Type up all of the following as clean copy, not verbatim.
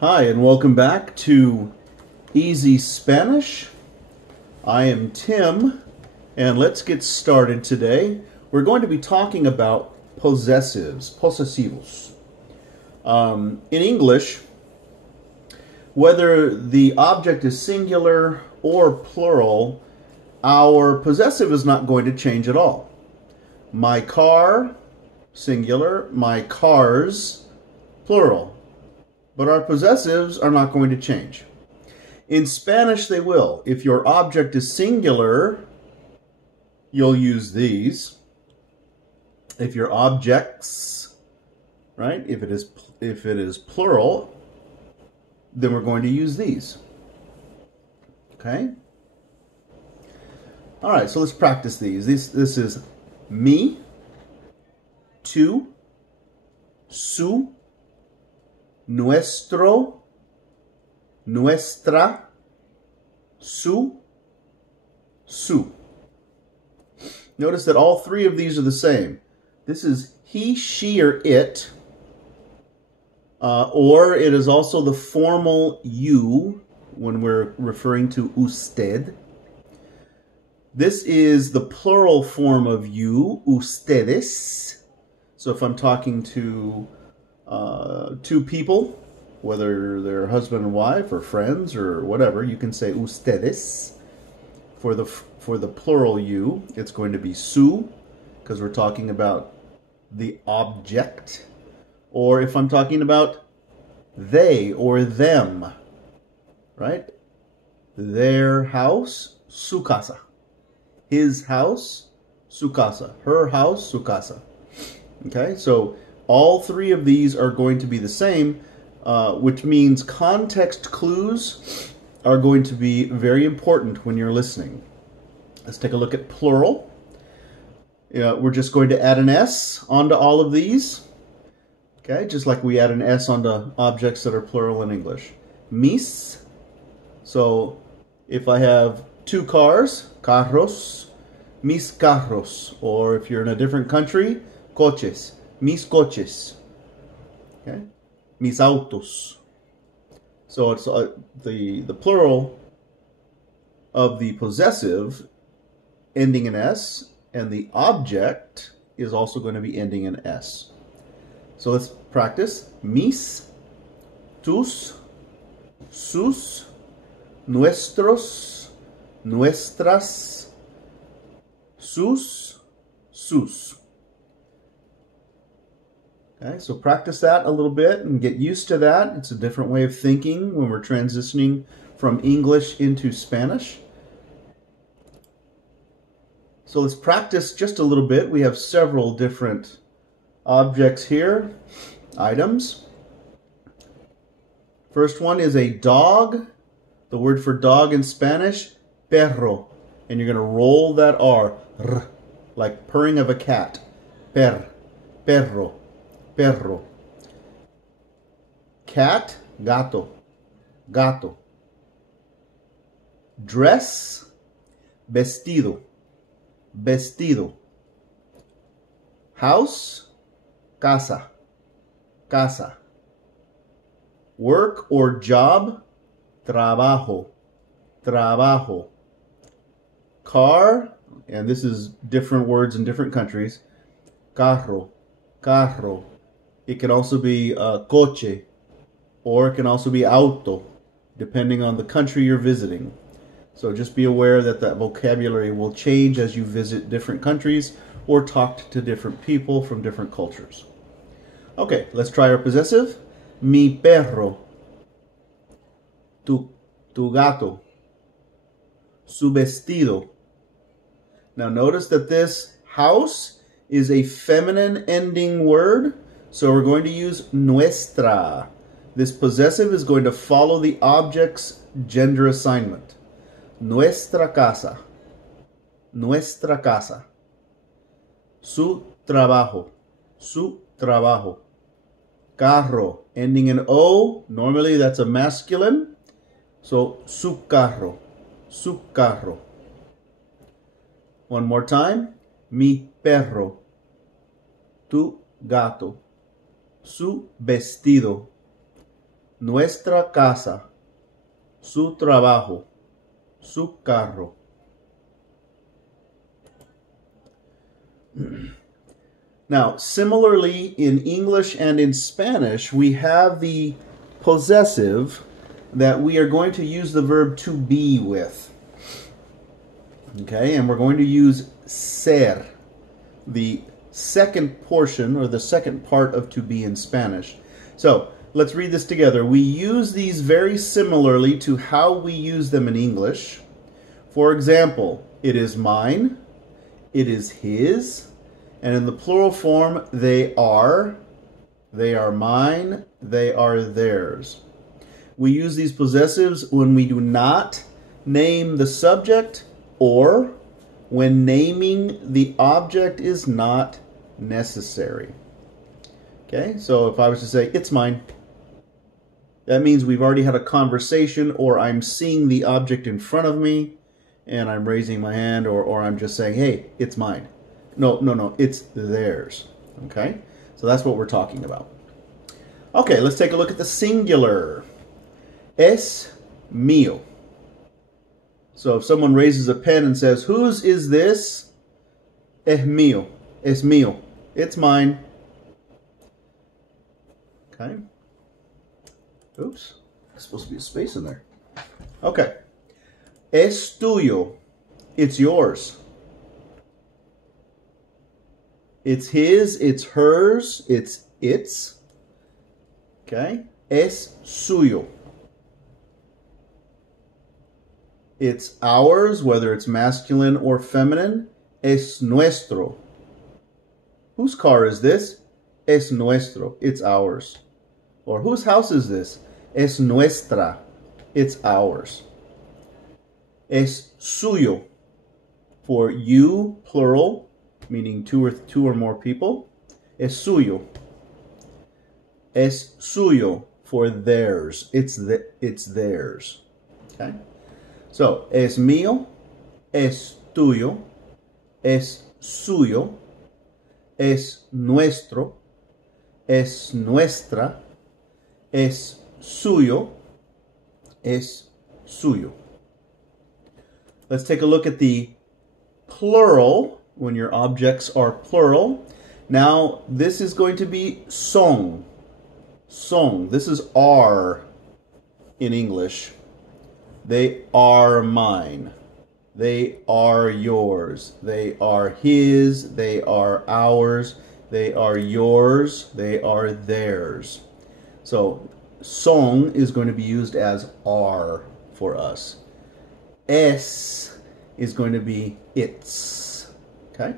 Hi, and welcome back to Easy Spanish. I am Tim, and let's get started today. We're going to be talking about possessives, possessivos. In English, whether the object is singular or plural, our possessive is not going to change at all. My car, singular, my cars, plural. But our possessives are not going to change. In Spanish, they will. If your object is singular, you'll use these. If your objects, right, if it is plural, then we're going to use these. Okay? All right, so let's practice these. This is mi, tú, su, nuestro, nuestra, su. Notice that all three of these are the same. This is he, she, or it, or it is also the formal you when we're referring to usted. This is the plural form of you, ustedes. So if I'm talking to two people, whether they're husband and wife or friends or whatever, you can say ustedes. For the plural you, it's going to be su, because we're talking about the object. Or if I'm talking about they or them, right? Their house, su casa. His house, su casa. Her house, su casa. Okay, so all three of these are going to be the same, which means context clues are going to be very important when you're listening. Let's take a look at plural. We're just going to add an S onto all of these. Okay, just like we add an S onto objects that are plural in English. Mis. So if I have two cars, carros, mis carros. Or if you're in a different country, coches. Mis coches, okay? Mis autos. So it's the plural of the possessive ending in S, and the object is also going to be ending in S. So let's practice. Mis, tus, sus, nuestros, nuestras, sus. Okay, so practice that a little bit and get used to that. It's a different way of thinking when we're transitioning from English into Spanish. So let's practice just a little bit. We have several different objects here, items. First one is a dog. The word for dog in Spanish, perro. And you're going to roll that R, like purring of a cat. Perro. Perro. Cat, gato. Gato. Dress, vestido. Vestido. House, casa. Casa. Work or job, trabajo. Trabajo. Car, and this is different words in different countries, carro. Carro. It can also be coche, or it can also be auto, depending on the country you're visiting. So just be aware that that vocabulary will change as you visit different countries or talk to different people from different cultures. Okay, let's try our possessive. Mi perro, tu gato, su vestido. Now notice that this house is a feminine ending word, so we're going to use nuestra. This possessive is going to follow the object's gender assignment. Nuestra casa. Nuestra casa. Su trabajo. Su trabajo. Carro, ending in O. Normally that's a masculine. So su carro. Su carro. One more time. Mi perro. Tu gato. Su vestido. nuestra casa, su trabajo, su carro. Now, similarly in English and in Spanish, we have the possessive that we are going to use the verb to be with. Okay, and we're going to use ser, the second portion or the second part of to be in Spanish. So let's read this together. We use these very similarly to how we use them in English. For example, it is mine, it is his, and in the plural form, they are mine, they are theirs. We use these possessives when we do not name the subject or when naming the object is not necessary. Okay, so if I was to say, it's mine, that means we've already had a conversation, or I'm seeing the object in front of me and I'm raising my hand, or I'm just saying, hey, it's mine. No, it's theirs. Okay, so that's what we're talking about. Okay, let's take a look at the singular. Es mío. So if someone raises a pen and says, whose is this? Es mío. Es mío. It's mine. Okay. Oops. There's supposed to be a space in there. Okay. Es tuyo. It's yours. It's his, it's hers, it's its. Okay? Es suyo. It's ours, whether it's masculine or feminine. Es nuestro. Whose car is this? Es nuestro. It's ours. Or whose house is this? Es nuestra. It's ours. Es suyo. For you, plural, meaning two or more people. Es suyo. Es suyo. For theirs. It's theirs. Okay? So, es mío, es tuyo, es suyo, es nuestro, es nuestra, es suyo, es suyo. Let's take a look at the plural, when your objects are plural. Now, this is going to be son. Son. This is are in English. They are mine. They are yours. They are his. They are ours. They are yours. They are theirs. So, son is going to be used as are for us. Es is going to be its. Okay?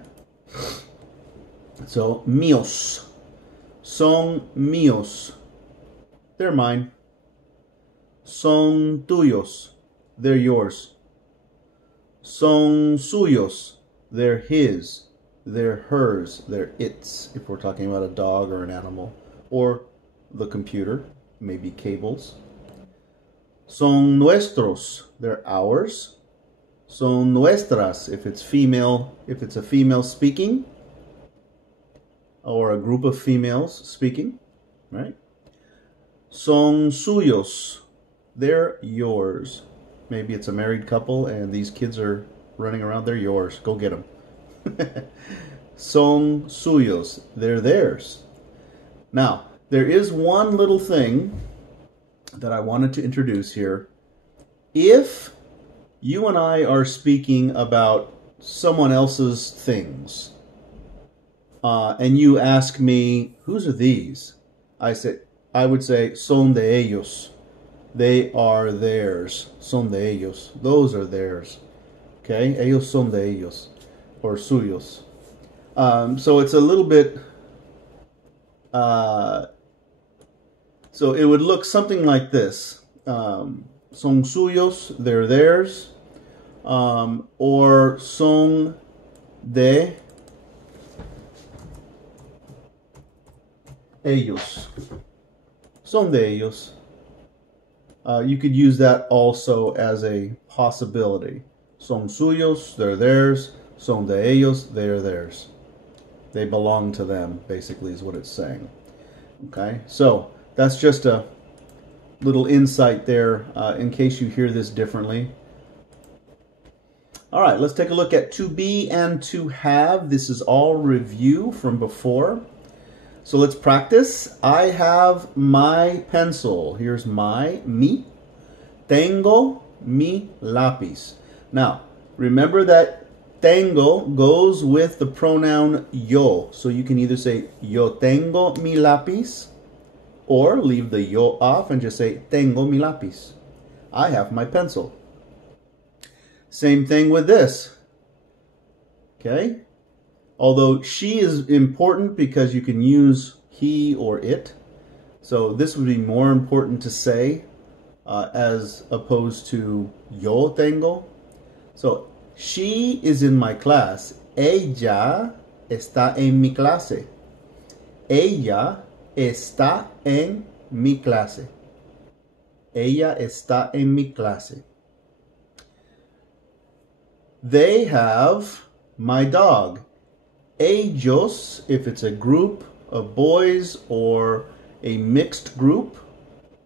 So, míos. Son míos. They're mine. Son tuyos. They're yours. Son suyos. They're his. They're hers. They're its, if we're talking about a dog or an animal. Or the computer. Maybe cables. Son nuestros. They're ours. Son nuestras, if it's female, if it's a female speaking. Or a group of females speaking. Right? Son suyos. They're yours. Maybe it's a married couple and these kids are running around. They're yours. Go get them. Son suyos. They're theirs. Now, there is one little thing that I wanted to introduce here. If you and I are speaking about someone else's things, and you ask me, whose are these? I would say, son de ellos. They are theirs. Son de ellos. Those are theirs. Okay? Ellos son de ellos. Or suyos. So it's a little bit... so it would look something like this. Son suyos. They're theirs. Or son de ellos. Son de ellos. You could use that also as a possibility. Son suyos, they're theirs. Son de ellos, they're theirs. They belong to them, basically, is what it's saying. Okay, so that's just a little insight there in case you hear this differently. All right, let's take a look at to be and to have. This is all review from before. So let's practice. I have my pencil. Here's mi. Tengo mi lápiz. Now, remember that tengo goes with the pronoun yo. So you can either say yo tengo mi lápiz, or leave the yo off and just say tengo mi lápiz. I have my pencil. Same thing with this. Okay? Although she is important because you can use he or it. So this would be more important to say as opposed to yo tengo. So she is in my class. Ella está en mi clase. Ella está en mi clase. Ella está en mi clase. They have my dog. Ellos, if it's a group of boys or a mixed group,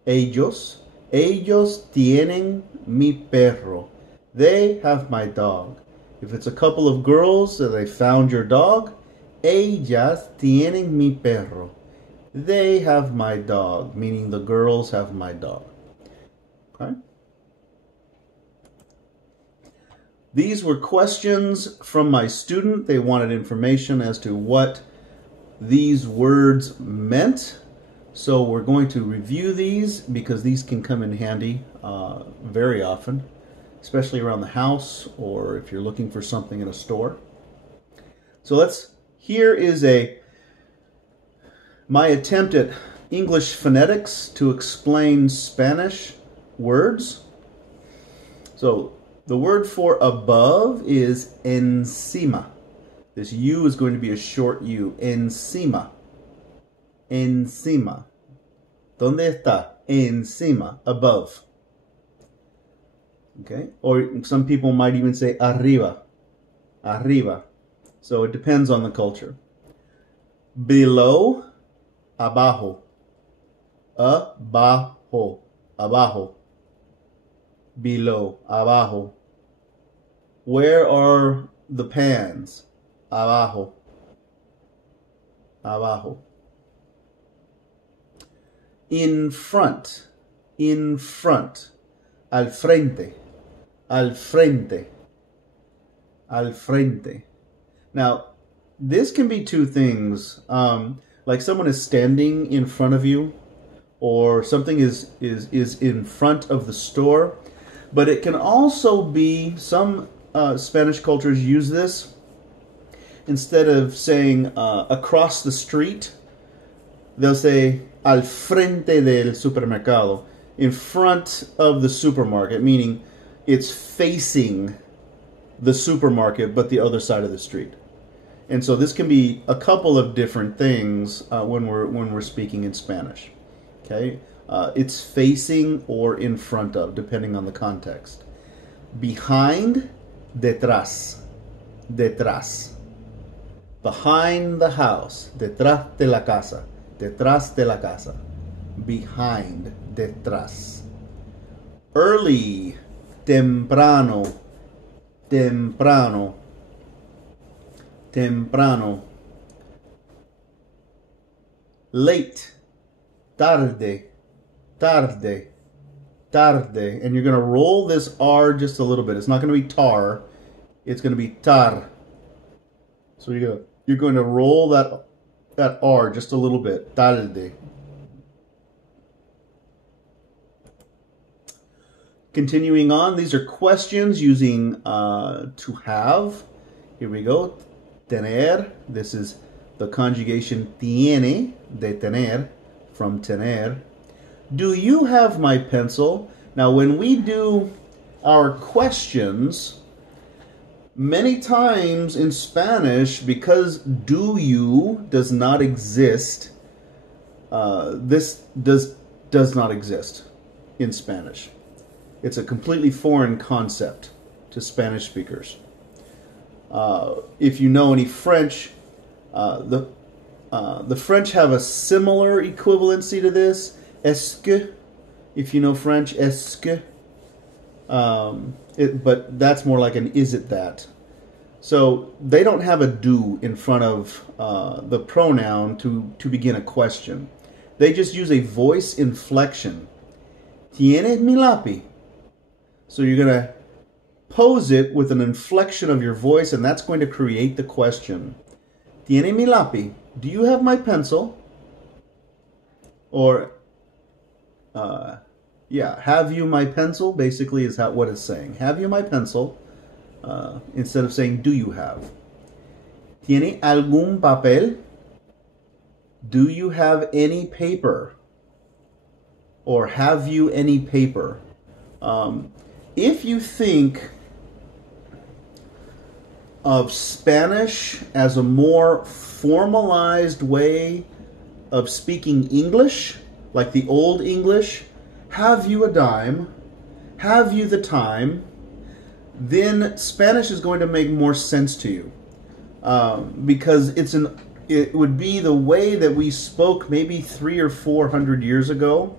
ellos tienen mi perro. They have my dog. If it's a couple of girls that they found your dog, ellas tienen mi perro. They have my dog, meaning the girls have my dog. Okay? These were questions from my student. They wanted information as to what these words meant. So we're going to review these because these can come in handy very often, especially around the house or if you're looking for something in a store. So here is my attempt at English phonetics to explain Spanish words. So the word for above is encima. This U is going to be a short U. Encima. Encima. ¿Dónde está? Encima. Above. Okay? Or some people might even say arriba. Arriba. So it depends on the culture. Below. Abajo. Abajo. Abajo. Below. Abajo. Where are the pans? Abajo. Abajo. In front. In front. Al frente. Al frente. Al frente. Now, this can be two things. Like someone is standing in front of you, or something is in front of the store. But it can also be, some Spanish cultures use this. Instead of saying across the street, they'll say al frente del supermercado, in front of the supermarket, meaning it's facing the supermarket but the other side of the street. And so this can be a couple of different things when we're speaking in Spanish. Okay, it's facing or in front of, depending on the context. Behind, detrás, detrás. Behind the house, detrás de la casa, detrás de la casa. Behind, detrás. Early, temprano, temprano, temprano. Late, tarde, tarde, tarde. And you're going to roll this R just a little bit. It's not going to be tar. It's going to be tar. So you're going to roll that R just a little bit. Tarde. Continuing on, these are questions using to have. Here we go. Tener. This is the conjugation tiene, de tener, from tener. Do you have my pencil? Now, when we do our questions, many times in Spanish, because do you does not exist, this does not exist in Spanish. It's a completely foreign concept to Spanish speakers. If you know any French, the French have a similar equivalency to this. Est-ce que If you know French, est-ce que. But that's more like an is it that. So they don't have a do in front of the pronoun to begin a question. They just use a voice inflection. ¿Tienes mi lápiz? So you're going to pose it with an inflection of your voice, and that's going to create the question. ¿Tiene mi lápiz? Do you have my pencil? Or, yeah, have you my pencil? Basically is what it's saying. Have you my pencil? Instead of saying, do you have? ¿Tiene algún papel? Do you have any paper? Or have you any paper? If you think of Spanish as a more formalized way of speaking English, like the old English, have you a dime? Have you the time? Then Spanish is going to make more sense to you, because it would be the way that we spoke maybe 300 or 400 years ago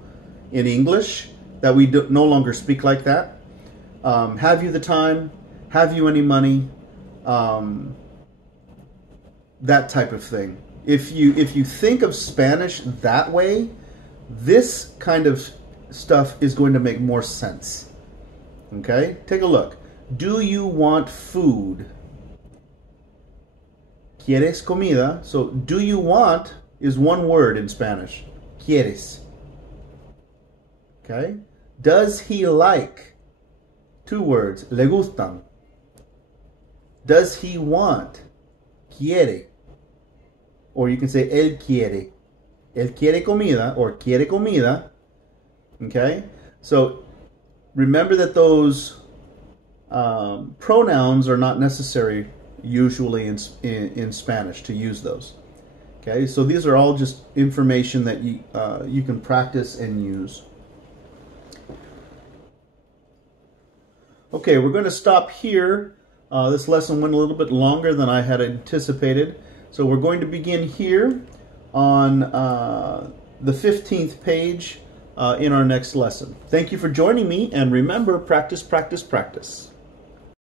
in English, that we no longer speak like that. Have you the time? Have you any money? That type of thing. If you think of Spanish that way, this kind of stuff is going to make more sense. Okay? Take a look. Do you want food? ¿Quieres comida? So, do you want is one word in Spanish. ¿Quieres? Okay? Does he like? Two words. ¿Le gustan? Does he want? Quiere. Or you can say él quiere. Él quiere comida or quiere comida. Okay? So remember that those pronouns are not necessary usually in Spanish to use those. Okay? So these are all just information that you can practice and use. Okay, we're going to stop here. This lesson went a little bit longer than I had anticipated. So we're going to begin here on the 15th page in our next lesson. Thank you for joining me, and remember, practice, practice, practice.